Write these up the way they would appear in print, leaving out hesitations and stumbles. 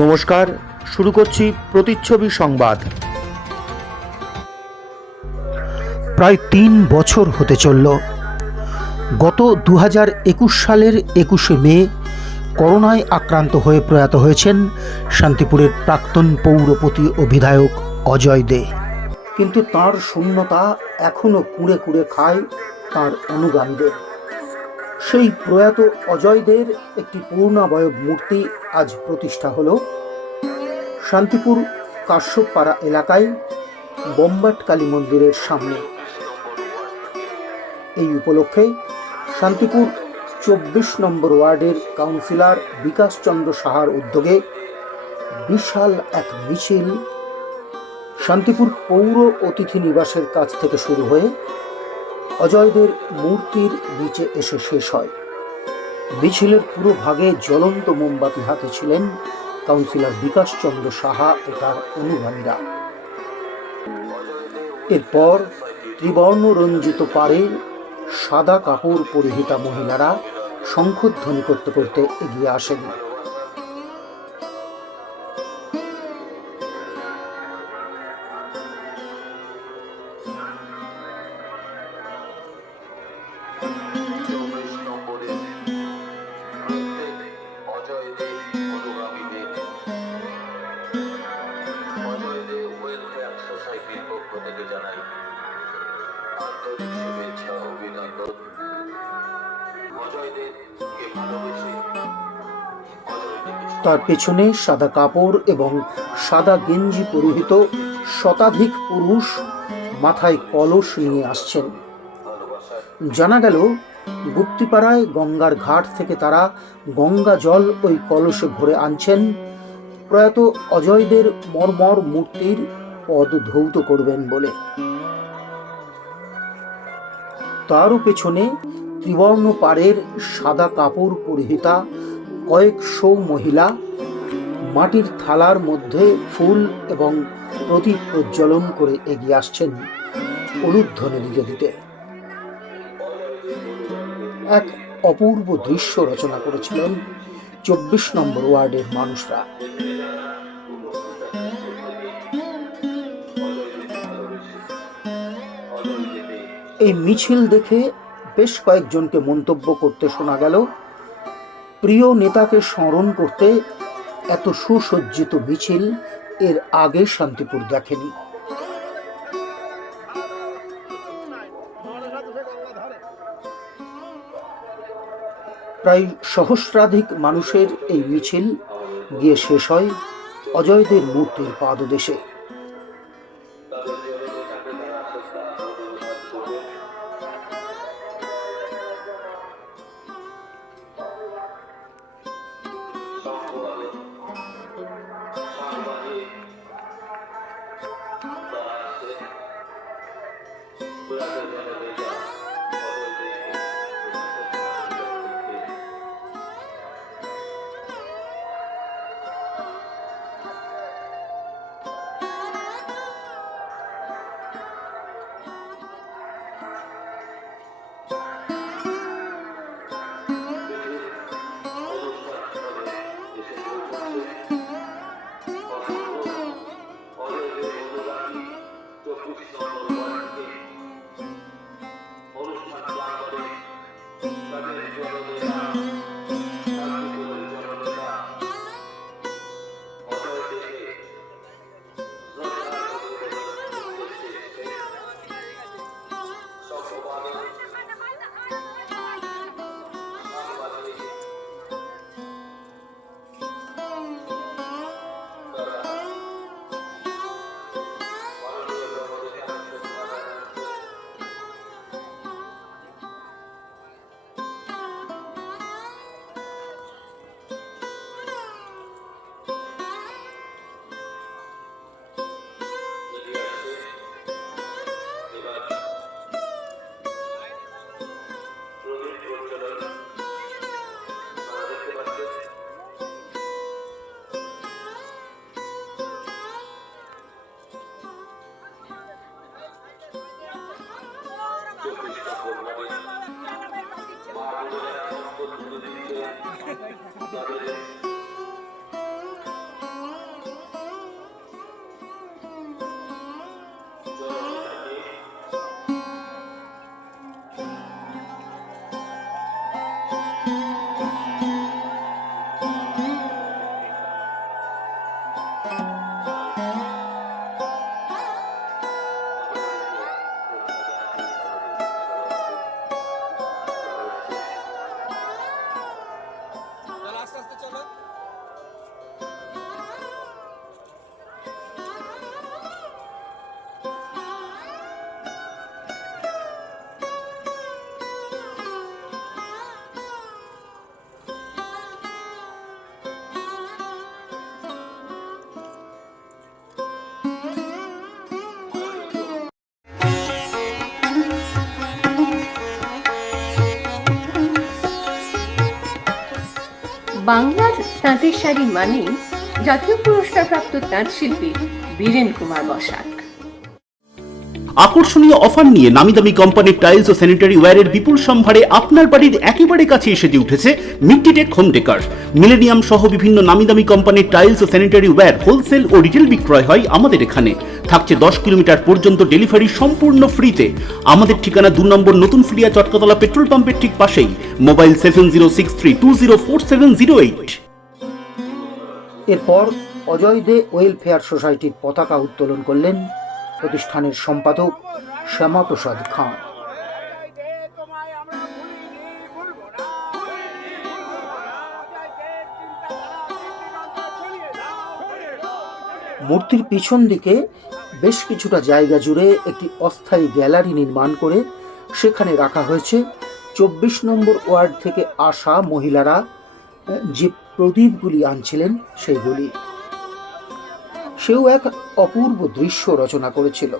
নমস্কার, শুরু করছি প্রতিচ্ছবি সংবাদ। প্রায় ৩ বছর হতে চলল। গত ২০২১ সালের ২১শে মে করোনায় আক্রান্ত হয়ে প্রয়াত হয়েছেন শান্তিপুরের প্রাক্তন পৌরপতি ও বিধায়ক অজয় দে। কিন্তু তার শূন্যতা এখনও কুঁড়ে কুঁড়ে খায় তার অনুগামীদের। সেই প্রয়াত অজয় দের একটি পূর্ণাবয়ব মূর্তি আজ প্রতিষ্ঠা হলো শান্তিপুর কাশ্যপপাড়া এলাকায় বোম্বাট কালী মন্দিরের সামনে। এই উপলক্ষে শান্তিপুর ২৪ নম্বর ওয়ার্ডের কাউন্সিলর বিকাশ চন্দ্র সাহার উদ্যোগে বিশাল এক মিছিল শান্তিপুর পৌর অতিথি নিবাসের কাছ থেকে শুরু হয়ে অজয়দের মূর্তির নিচে এসে শেষ হয়। মিছিলের পুরো ভাগে জ্বলন্ত মোমবাতি হাতে ছিলেন কাউন্সিলর বিকাশ চন্দ্র সাহা ও তার অনুগামীরা। এরপর ত্রিবর্ণ রঞ্জিত পাড়ের সাদা কাপড় পরিহিতা মহিলারা শঙ্খধ্বনি করতে করতে এগিয়ে আসেন। তার পেছনে সাদা কাপড় এবং সাদা গেঞ্জি পরিহিত শতাধিক পুরুষ মাথায় কলস নিয়ে আসছেন। জানা গেল গুপ্তিপাড়ায় গঙ্গার ঘাট থেকে তারা গঙ্গা জল ওই কলসে ভরে আনছেন, প্রয়াত অজয়দের মর্মর মূর্তির পদ ধৌত করবেন বলে। তারও পেছনে ত্রিবর্ণ পাড়ের সাদা কাপড় পরিহিতা কয়েকশো মহিলা মাটির থালার মধ্যে ফুল এবং প্রদীপ প্রজ্বলন করে এগিয়ে আসছেন উলুধ্বনি দিতে দিতে। এক অপূর্ব দৃশ্য রচনা করেছিলেন ২৪ নম্বর ওয়ার্ডের মানুষরা। এই মিছিল দেখে বেশ কয়েকজনকে মন্তব্য করতে শোনা গেল, প্রিয় নেতাকে স্মরণ করতে এত সুসজ্জিত মিছিল এর আগে শান্তিপুর দেখেনি। প্রায় সহস্রাধিক মানুষের এই মিছিল গিয়ে শেষ হয় অজয়দের মূর্তির পাদদেশে। বাংলার তাঁতের শাড়ি মানেই জাতীয় পুরস্কারপ্রাপ্ত তাঁত শিল্পী বীরেন কুমার বসাক। আকর্ষণীয় অফার নিয়ে নামি দামি কোম্পানির টাইলস ও স্যানিটারি ওয়্যারের বিপুল সম্ভারে আপনার বাড়ির একেবারে কাছে এসে উঠেছে মিট্টিটেক হোম ডেকার। মিলেনিয়াম সহ বিভিন্ন নামি দামি কোম্পানির টাইলস ও স্যানিটারি ওয়্যার হোলসেল ও রিটেল বিক্রয় হয় আমাদের এখানে। থাকছে 10 কিলোমিটার পর্যন্ত ডেলিভারি সম্পূর্ণ ফ্রিতে। আমাদের ঠিকানা 2 নম্বর নতুন ফ্লিয়া চটকাতলা পেট্রোল পাম্পের ঠিক পাশেই। মোবাইল 7063204708। এরপর অজয় দে ওয়েলফেয়ার সোসাইটির পতাকা উত্তোলন করলেন প্রতিষ্ঠানের সম্পাদক শ্যামাপ্রসাদ খাঁ। মূর্তির পিছন দিকে বেশ কিছুটা জায়গা জুড়ে একটি অস্থায়ী গ্যালারি নির্মাণ করে সেখানে রাখা হয়েছে 24 নম্বর ওয়ার্ড থেকে আসা মহিলারা যে প্রদীপগুলি আনছিলেন সেইগুলি। সেও এক অপূর্ব দৃশ্য রচনা করেছিল।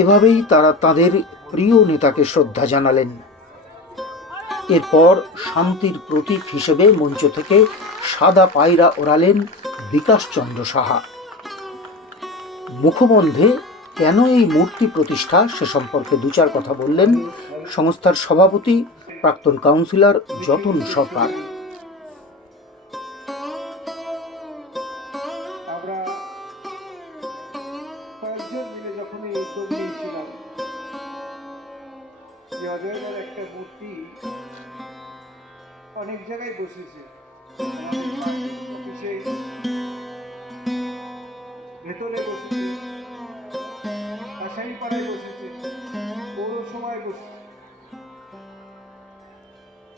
এভাবেই তারা তাদের প্রিয় নেতাকে শ্রদ্ধা জানালেন। এরপর শান্তির প্রতীক হিসেবে মঞ্চ থেকে সাদা পায়রা ওড়ালেন বিকাশ চন্দ্র সাহা। মুখবন্ধে কেন এই মূর্তি প্রতিষ্ঠা সে সম্পর্কে 2-4 কথা বললেন সংস্থার সভাপতি প্রাক্তন কাউন্সিলর যতন সরকার। আমরা কয়েকজন মিলে যখন এই উদ্যোগ নিয়েছিলাম যে অজয়ের একটা মূর্তি অনেক জায়গায় বসেছে, অফিসে ভেতরে বসেছে, কাছারিপাড়ায় বসেছে, পৌরসভায় বসেছে,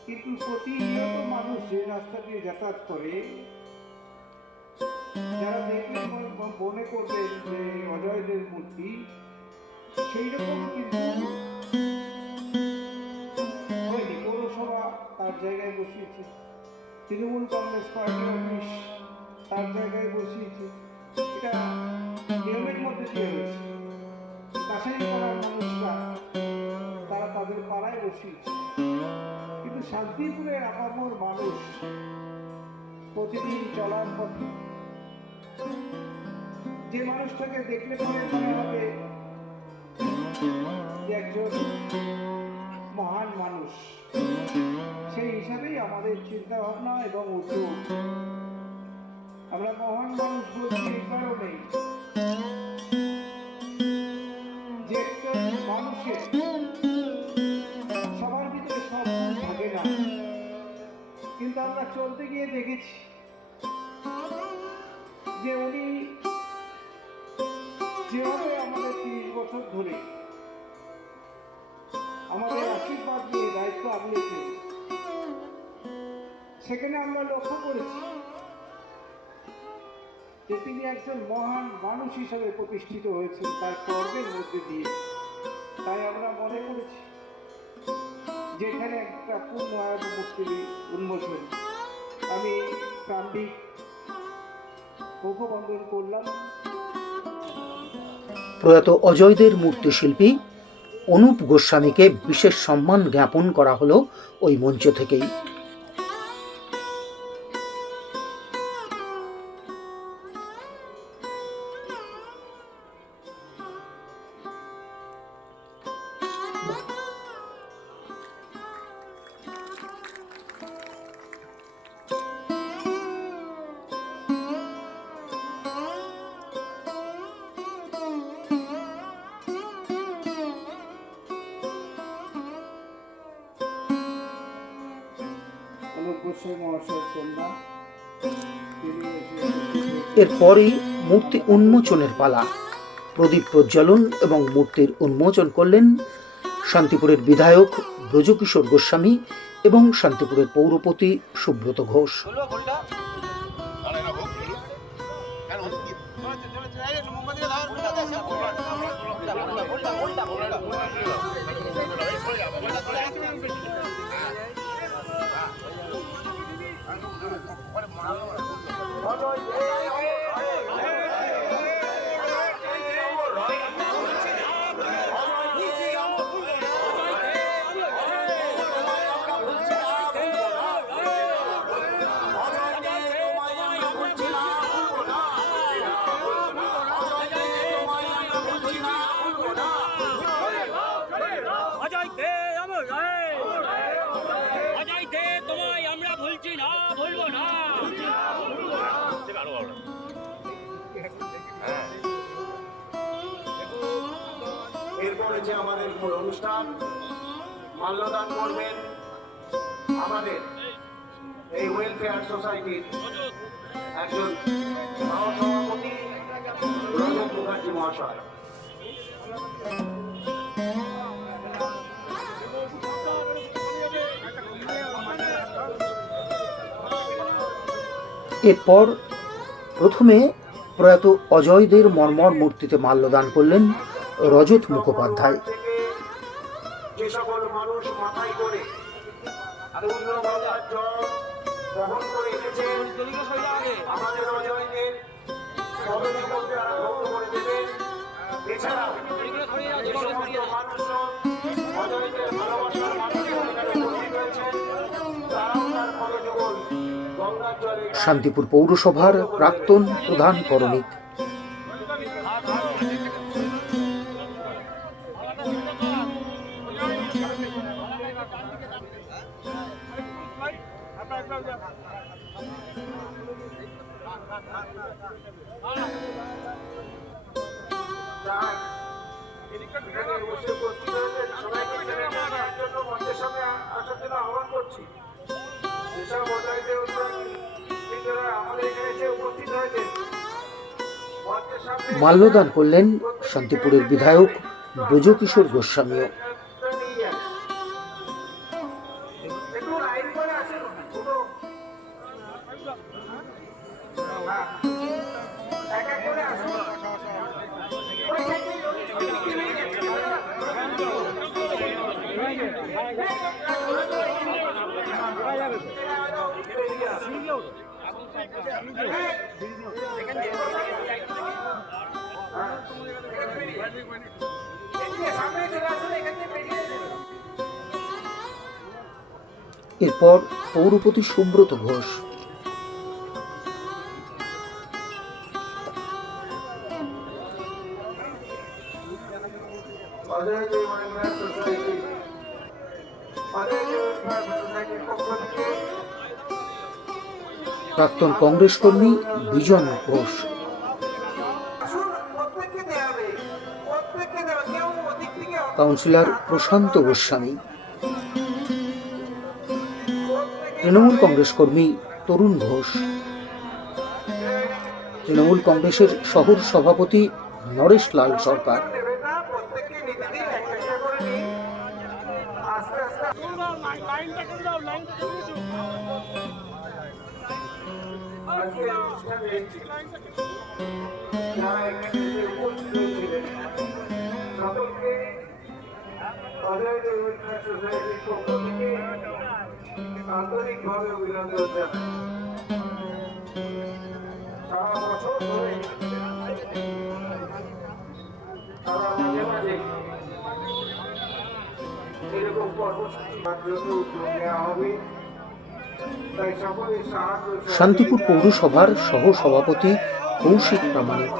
কিন্তু প্রতিনিয়ত মানুষ যে রাস্তা দিয়ে যাতায়াত করে যারা দেখবেন মনে করবেন যে অজয়দের মূর্তি সেই রকম কিন্তু হয়নি। পৌরসভা তার জায়গায় বসিয়েছে, তৃণমূল কংগ্রেস পার্টি অফিস তার জায়গায় বসিয়েছে, এটা নিয়মের মধ্যে দিয়ে হয়েছে। কাছারি পাড়ার মানুষরা তারা তাদের পাড়ায় বসিয়েছে, কিন্তু শান্তিপুরের আপামর মানুষ প্রতিদিন চলার পথে যে মানুষটাকে দেখলে পরে মনে হবে যে একজন মহান মানুষ, সেই হিসাবেই আমাদের চিন্তা ভাবনা এবং উদ্যোগ। আমরা মহান মানুষ বলছি এই কারণেই যে একজন মানুষের সবার ভিতরে সব থাকে না, কিন্তু আমরা চলতে গিয়ে দেখেছি যে উনি যেভাবে আমাদের 30 বছর ধরে আমাদের আশীর্বাদ নিয়ে দায়িত্ব আগলেছেন, সেখানে আমরা লক্ষ্য করেছি যে তিনি একজন মহান মানুষ হিসাবে প্রতিষ্ঠিত হয়েছেন তার কর্মের মধ্যে দিয়ে। তাই আমরা মনে করেছি যেখানে একটা পূর্ণায়ন মূর্তির উন্মোচন আমি প্রান্তিক মুখবন্ধন করলাম। প্রয়াত অজয়দের মূর্তিশিল্পী অনুপ গোস্বামীকে বিশেষ সম্মান জ্ঞাপন করা হলো ওই মঞ্চ থেকেই। এরপরই মূর্তি উন্মোচনের পালা। প্রদীপ প্রজ্বলন এবং মূর্তির উন্মোচন করলেন শান্তিপুরের বিধায়ক ব্রজকিশোর গোস্বামী এবং শান্তিপুরের পৌরপতি সুব্রত ঘোষ। শান্তিপুর অনুষ্ঠান। মাল্যদান করবেন আমাদের এই ওয়েলফেয়ার সোসাইটির একজন সহসভাপতি রজত মুখার্জি মহাশয়। এরপর প্রথমে প্রয়াত অজয়দের মর্মর মূর্তিতে মাল্যদান করলেন রজত মুখোপাধ্যায়। যে সকল মানুষ মাথায় করে জল বহন করে এসেছেন আমাদের অজয়দের পদবিপদে আরোগ্য করে দেবেন। এছাড়াও যে সমস্ত মানুষজন অজয়দের ভালোবাসার মানুষের এখানে উপস্থিত হয়েছেন তারাও তার পদযুগল গঙ্গার জলে। শান্তিপুর পৌরসভার প্রাক্তন প্রধান করণিক মাল্যদান করলেন শান্তিপুরের বিধায়ক ব্রজকিশোর গোস্বামীও। এরপর পৌরপতি সুব্রত ঘোষ, প্রাক্তন কংগ্রেস কর্মী বিজন ঘোষ, কাউন্সিলর প্রশান্ত গোস্বামী, তৃণমূল কংগ্রেস কর্মী তরুণ ঘোষ, তৃণমূল কংগ্রেসের শহর সভাপতি নরেশ লাল সরকার, আন্তরিকভাবে অভিনন্দন জানাই। সারা বছর ধরে তারা মাঝে মাঝে এরকম কর্মসূচি মাধ্যমে উদ্যোগ নেওয়া হবে, তাই সকলের সাহায্য। শান্তিপুর পৌরসভার সহ সভাপতি কৌশিক প্রামাণিক,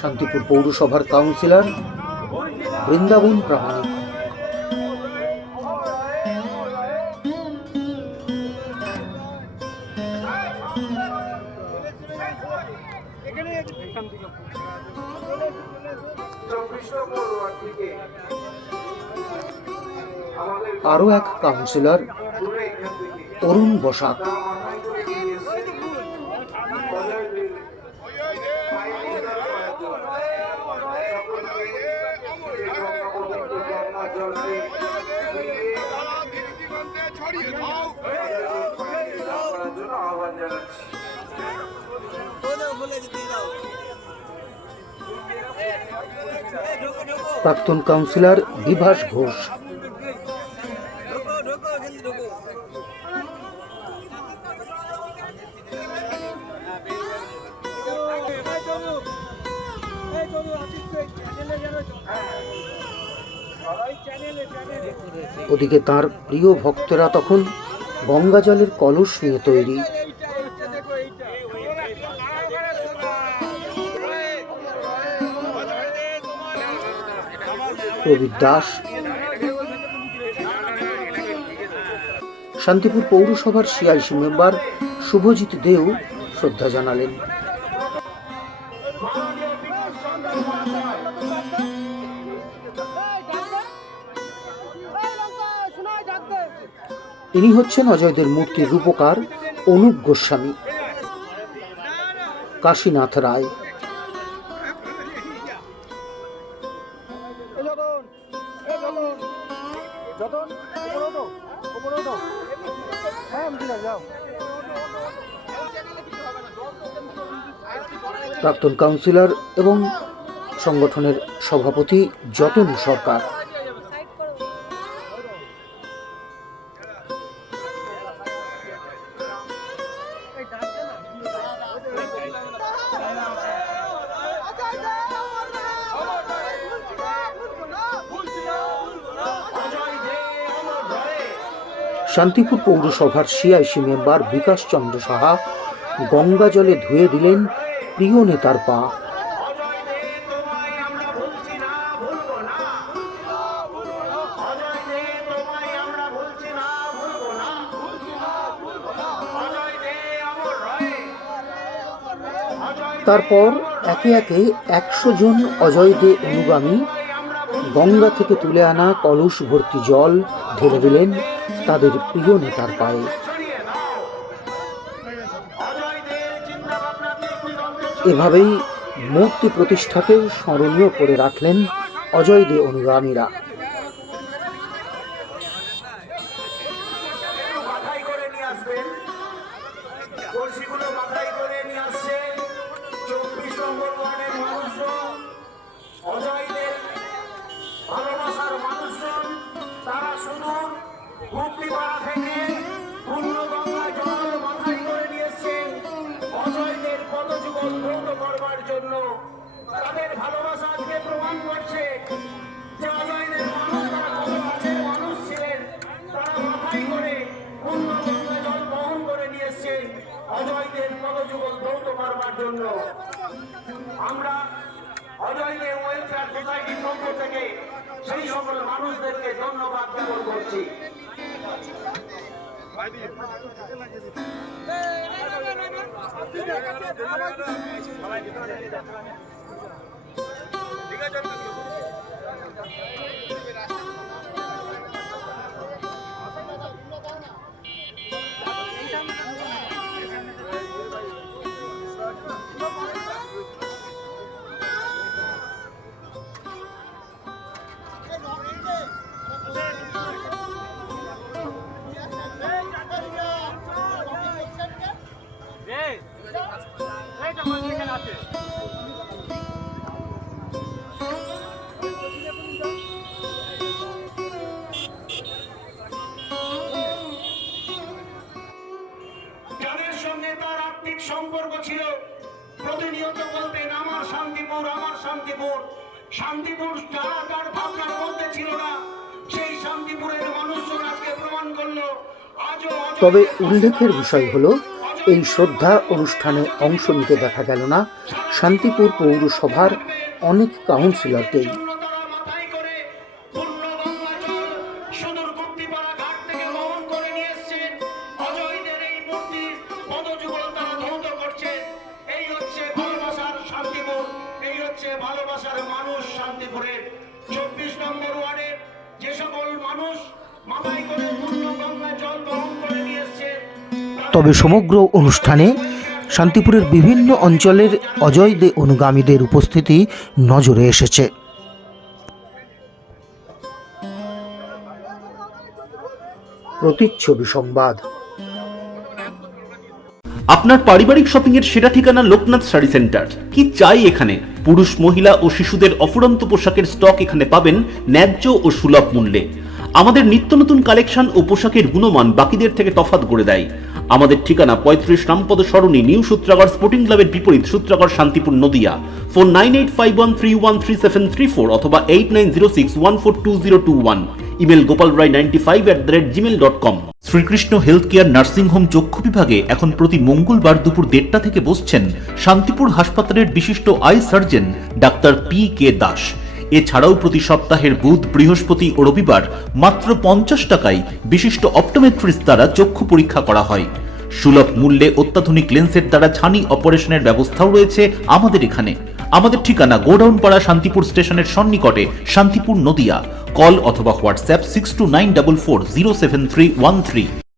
শান্তিপুর পৌরসভার কাউন্সিলর বৃন্দাবন প্রামাণিক, আরো এক কাউন্সিলর অরুণ বসাক, প্রাক্তন কাউন্সিলর বিভাস ঘোষ, ওদিকে তার প্রিয় ভক্তরা তখন গঙ্গা জলের কলস নিয়ে তৈরি। প্রবীর দাস, শান্তিপুর পৌরসভার সিআইসি মেম্বার শুভজিৎ দেও শ্রদ্ধা জানালেন। তিনি হচ্ছেন অজয়দের মূর্তির রূপকার অনুপ গোস্বামী, কাশীনাথ রায়। প্রাক্তন কাউন্সিলর এবং সংগঠনের সভাপতি যতন সরকার। শান্তিপুর পৌরসভার সিআইসি মেম্বার বিকাশ চন্দ্র সাহা গঙ্গা জলে ধুয়ে দিলেন প্রিয় নেতার পা। তারপর একে একে 100 জন অজয় দে অনুগামী গঙ্গা থেকে তুলে আনা কলস ভর্তি জল ঢেলে দিলেন তাদের প্রিয় নেতার পায়ে। এভাবেই মূর্তি প্রতিষ্ঠাকেও স্মরণীয় করে রাখলেন অজয় দে অনুগামীরা। তাদের ভালোবাসা আজকে প্রমাণ করছে যে অজয়দের মানুষ তারা কত কাছের মানুষ ছিলেন। তারা মাথায় করে পূর্ণ গঙ্গা জল বহন করে নিয়ে এসছেন অজয়দের পদযুগল ধৌত করবার জন্য। আমরা অজয়দের ওয়েলফেয়ার সোসাইটির পক্ষ থেকে সেই সকল মানুষদেরকে ধন্যবাদ জ্ঞাপন করছি। সম্পর্ক ছিল, প্রতিনিয়ত বলতেন আমার শান্তিপুর, আমার শান্তিপুর। শান্তিপুর যারা তার ভাবনার মধ্যে ছিল না, সেই শান্তিপুরের মানুষজন আজকে প্রমাণ করলো। তবে উল্লেখের বিষয় হলো, এই শ্রদ্ধা অনুষ্ঠানে অংশ নিতে দেখা গেল না শান্তিপুর পৌরসভার অনেক কাউন্সিলরকেই। ভালোবাসার মানুষ শান্তিপুরের 24 নম্বর ওয়ার্ডের যে সকল মানুষ মাথায় করে পূর্ণ গঙ্গা জল বহন করে নিয়ে এসছে। তবে সমগ্র অনুষ্ঠানে শান্তিপুরের বিভিন্ন অঞ্চলের অজয় দে অনুগামীদের উপস্থিতি নজরে এসেছে। প্রতিচ্ছবি সংবাদ। আপনার পারিবারিক শপিং এর সেরা ঠিকানা লোকনাথ শাড়ি সেন্টার। কি চাই এখানে? পুরুষ, মহিলা ও শিশুদের অফুরন্ত পোশাকের স্টক এখানে পাবেন ন্যায্য ও সুলভ মূল্যে। আমাদের নিত্য নতুন কালেকশন ও পোশাকের গুণমান বাকিদের থেকে তফাৎ করে দেয়। আমাদের ঠিকানা 35 রামপদ সরণি, নিউ সূত্রাগড় স্পোর্টিং ক্লাবের বিপরীত, সূত্রাগড়, শান্তিপুর, নদিয়া। ফোন 9851313734 অথবা 8906142021। Email gopalrai95@gmail.com। Srikrishna health care nursing home চক্ষু বিভাগে এখন প্রতি মঙ্গলবার দুপুর 1:30 থেকে বসছেন শান্তিপুর হাসপাতালের বিশিষ্ট I surgeon doctor PK Das. এছাড়াও প্রতি সপ্তাহের বুধ, বৃহস্পতি ও রবিবার মাত্র 50 টাকায় বিশিষ্ট অপটোমেট্রিস্ট দ্বারা চক্ষু পরীক্ষা করা হয়। সুলভ মূল্যে অত্যাধুনিক লেন্সের দ্বারা ছানি অপারেশনের ব্যবস্থাও রয়েছে আমাদের এখানে। আমাদের ঠিকানা গোডাউনপাড়া শান্তিপুর স্টেশনের সন্নিকটে, শান্তিপুর, নদিয়া। কল অথবা হোয়াটসঅ্যাপ 6294407313।